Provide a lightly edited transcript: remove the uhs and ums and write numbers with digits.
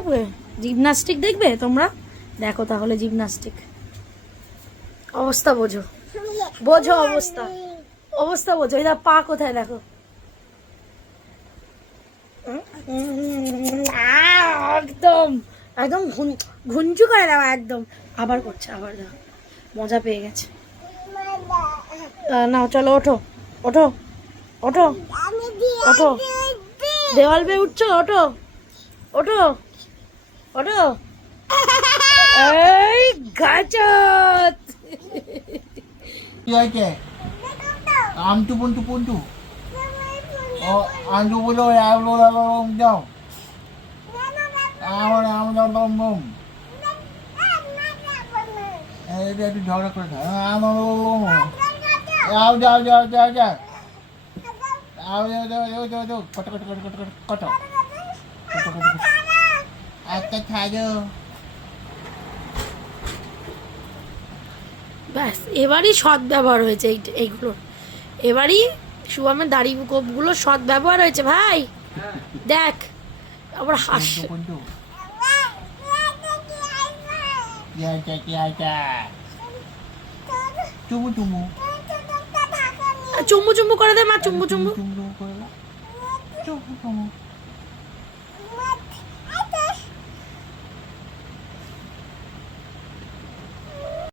দেখবে, জিমনাস্টিক দেখবে তোমরা? দেখো তাহলে জিমনাস্টিক। অবস্থা বোঝো, বোঝো অবস্থা, অবস্থা বোঝো। এটা পা কোথায় দেখো, একদম একদম ঘুঞ্চু করে দেওয়া একদম। আবার করছে, আবার দেখো মজা পেয়ে গেছে। না চলো ওঠো, ওঠো, ওঠো, ওঠো, দেওয়াল বেয়ে উঠছো, ওঠো, ওঠো, ওঠো। এই গাছত কি হয়েছে? আমটু পুন্টু পুন্টু ও আন্টু বলে যাও আমার আমার বম এটা একটু ঝগড়া করে আমার যাও যাও যাও যাও যাও কত কত কত কত কত কত কত একটা ছাড়ো। ব্যাস এবারই সৎ ব্যবহার হয়েছে এইগুলোর। এবারই শুভমের দাড়ি কোপগুলো সৎ ব্যবহার হয়েছে ভাই। দেখ আবার হাস। চুমু চুমু চুম্বু চুম্বু করে দে মা, চুম্বু চুম্বু। চুমু চুমু করে চুমু চুমু